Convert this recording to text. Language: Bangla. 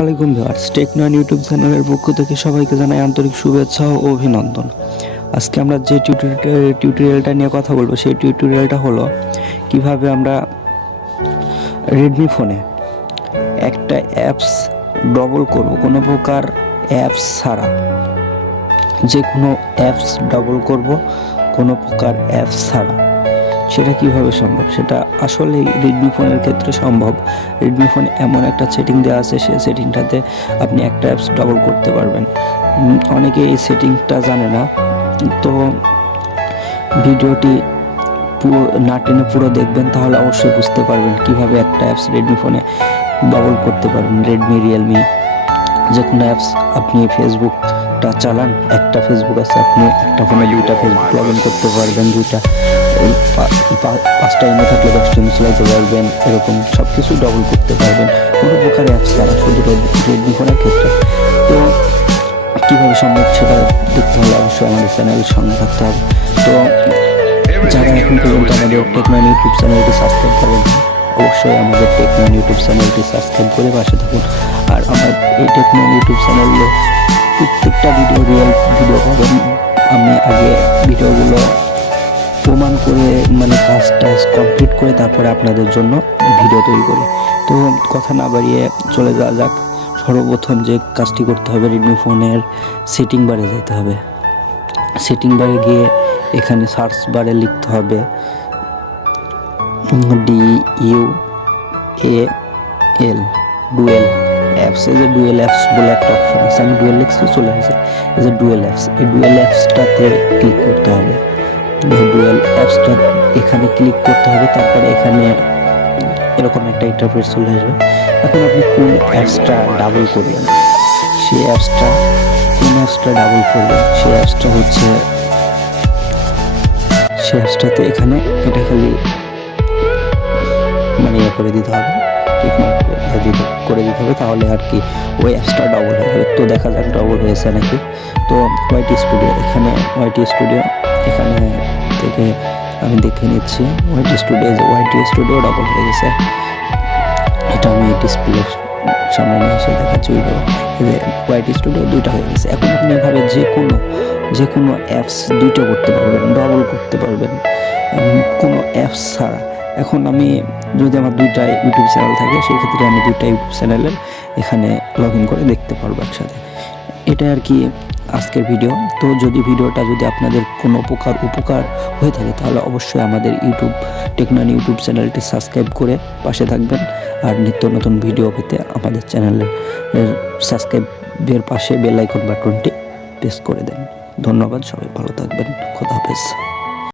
আসসালামাইকুম ভিউয়ার্স, টেকনোন ইউটিউব চ্যানেলের পক্ষ থেকে সবাইকে জানাই আন্তরিক শুভেচ্ছা ও অভিনন্দন। আজকে আমরা যে টিউটোরিয়ালটা নিয়ে কথা বলবো সেই টিউটোরিয়ালটা হলো কিভাবে আমরা রেডমি ফোনে একটা অ্যাপস ডবল করব, কোনো প্রকার অ্যাপস ছাড়া। যে কোনো অ্যাপস ডবল করব কোনো প্রকার অ্যাপস ছাড়া। সেটা কিভাবে সম্ভব? সেটা আসলেই রেডমি ফোনের ক্ষেত্রে সম্ভব। রেডমি ফোনে এমন একটা সেটিং দেওয়া আছে, সেই সেটিংটাতে আপনি একটা অ্যাপস ডবল করতে পারবেন। অনেকে এই সেটিংটা জানে না, তো ভিডিওটি পুরো না টেনে পুরো দেখবেন, তাহলে অবশ্যই বুঝতে পারবেন কিভাবে একটা অ্যাপস রেডমি ফোনে ডবল করতে পারবেন। রেডমি, রিয়েলমি যে কোনো অ্যাপস, আপনি ফেসবুকটা চালান, একটা ফেসবুক আছে, আপনি একটা ফোনে দুইটা ফেসবুক লগ ইন করতে পারবেন, দুইটা 5টা এমএ থাকলে 10টা এমএ চালাতে পারবেন, এরকম সব কিছু ডবল করতে পারবেন কোনো প্রকার অ্যাপস ছাড়া, শুধু রেডমি ফোনের ক্ষেত্রে। তো কীভাবে সম্ভব সেটা দেখতে হলে অবশ্যই আমাদের চ্যানেলের সঙ্গে থাকতে হবে। তো যারা এখন পর্যন্ত আমাদের টেকনোন ইউটিউব চ্যানেলটি সাবস্ক্রাইব করেন, অবশ্যই আমাদের টেকনোন ইউটিউব চ্যানেলটি সাবস্ক্রাইব করে পাশে থাকুন। আর আমার এই টেকনোন ইউটিউব চ্যানেলে প্রত্যেকটা রিয়েল ভিডিও পাবেন। আমি আগে ভিডিওগুলো প্রমাণ করে, কাজটা কমপ্লিট করে তারপরে আপনাদের জন্য ভিডিও তৈরি করি। তো কথা না বাড়িয়ে চলে যাওয়া যাক। সর্বপ্রথম যে কাজটি করতে হবে, রেডমি ফোনের সেটিং বারে যেতে হবে। সেটিং বারে গিয়ে এখানে সার্চ বারে লিখতে হবে DUAL, ডুয়েল অ্যাপস। এই যে ডুয়েল অ্যাপস বলে একটা অপশন আছে, আমি ডুয়েল লিখছি, চলে আসে এই যে ডুয়েল অ্যাপস। এই ডুয়েল অ্যাপসটাতে ক্লিক করতে হবে। ডুয়েল অ্যাপসটা এখানে ক্লিক করতে হবে, তারপরে এখানে এরকম একটা ইন্টারফেস চলে আসবে। এখন আপনি কোন অ্যাপসটা ডাবল করবেন, সেই অ্যাপসটা ডাবল করবেন, সেই অ্যাপসটাতে এখানে এটা খালি করে দিতে হবে, করে দিতে হবে, তাহলে আর কি ওই অ্যাপসটা ডবল হয়ে যাবে। তো দেখা যাক ডবল হয়েছে নাকি। তো ওয়াইটি স্টুডিও এখানে থেকে আমি দেখে নিচ্ছি। ওয়াইটি স্টুডিও ডবল হয়ে গেছে। এটা আমি ডিসপ্লের সামনে নিয়ে এসে দেখাচ্ছি। ওয়াইটি স্টুডিও দুইটা হয়ে গেছে। এখন আপনি এভাবে যে কোনো অ্যাপস দুইটা করতে পারবেন, ডবল করতে পারবেন কোনো অ্যাপস ছাড়া। এখন আমি যদি আমার দুইটা ইউটিউব চ্যানেল থাকে, সেই ক্ষেত্রে আমি দুইটা ইউটিউব চ্যানেলের এখানে লগ ইন করে দেখতে পারবো একসাথে। এটা আর কি আজকের ভিডিও। তো ভিডিওটা যদি আপনাদের কোনো প্রকার উপকার হয়ে থাকে, তাহলে অবশ্যই আমাদের টেকনোন ইউটিউব চ্যানেলটি সাবস্ক্রাইব করে পাশে থাকবেন। আর নিত্য নতুন ভিডিও পেতে আমাদের চ্যানেলের সাবস্ক্রাইবের পাশে বেল আইকন বাটনটি প্রেস করে দেন। ধন্যবাদ, সবাই ভালো থাকবেন। খোদা হাফেজ।